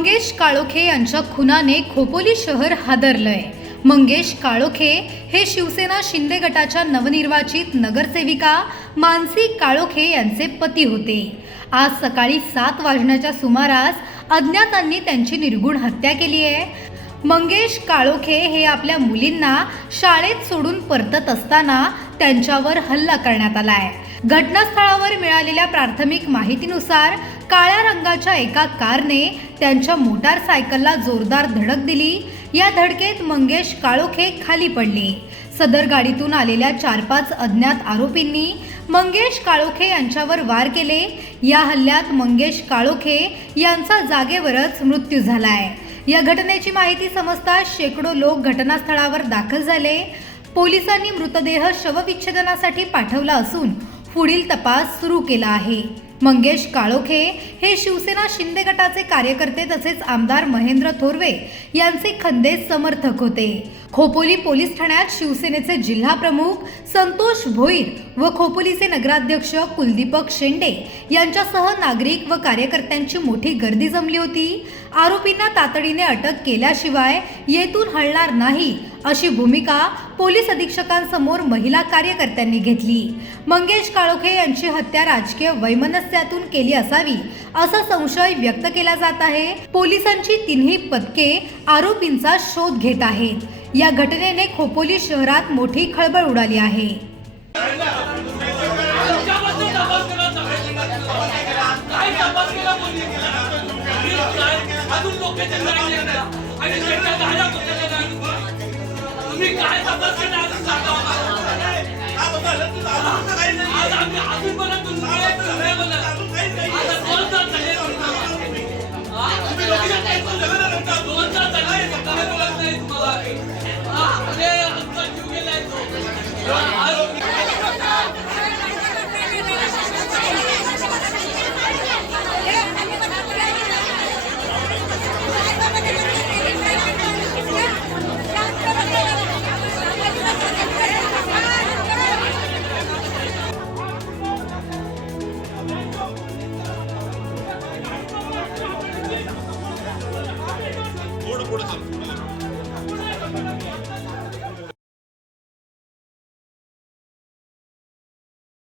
मंगेश काळोखे यांच्या खुनाने खोपोली शहर हादरलंय। मंगेश काळोखे हे शिवसेना शिंदे गटाच्या नवनिर्वाचित नगरसेविका मानसी काळोखे यांचे पती होते। आज सकाळी 7 वाजण्याच्या सुमारास अज्ञातांनी त्यांची निर्गुण हत्या केली आहे। मंगेश काळोखे हे आपल्या मुलींना शाळेत सोडून परतत असताना त्यांच्यावर हल्ला करण्यात आलाय। घटनास्थळावर मिळालेल्या प्राथमिक माहितीनुसार काळ्या रंगाच्या एका कारने त्यांच्या मोटारसायकलला जोरदार धडक दिली। या धडकेत मंगेश काळोखे खाली पडले। सदर गाडीतून आलेल्या 4-5 अज्ञात आरोपींनी मंगेश काळोखे यांच्यावर वार केले। या हल्ल्यात मंगेश काळोखे यांचा जागेवरच मृत्यू झालाय। या घटनेची माहिती समजताच शेकडो लोक घटनास्थळावर दाखल झाले। पोलिसांनी मृतदेह शवविच्छेदनासाठी पाठवला असून पुढील तपास सुरू केला आहे। मंगेश काळोखे हे शिवसेना शिंदे गटाचे कार्यकर्ते तसेच आमदार महेंद्र थोरवे यांचे खंदे समर्थक होते। खोपोली पोलीस ठाण्यात शिवसेनेचे जिल्हा प्रमुख संतोष भोईर व खोपोलीचे नगराध्यक्ष कुलदीपक शेंडे यांच्यासह नागरिक व कार्यकर्त्यांची मोठी गर्दी जमली होती। आरोपींना तातडीने अटक केल्याशिवाय येथून हलणार नाही अशी भूमिका पोलीस अधीक्षकांसमोर महिला कार्यकर्त्यांनी घेतली। मंगेश काळोखे यांची हत्या राजकीय वैमनस्यातून केली असावी असा संशय व्यक्त केला जात आहे। पोलिसांची तिन्ही पथके आरोपींचा शोध घेत आहेत। या घटनेने खोपोली शहरात मोठी खळबळ उडाली आहे। आज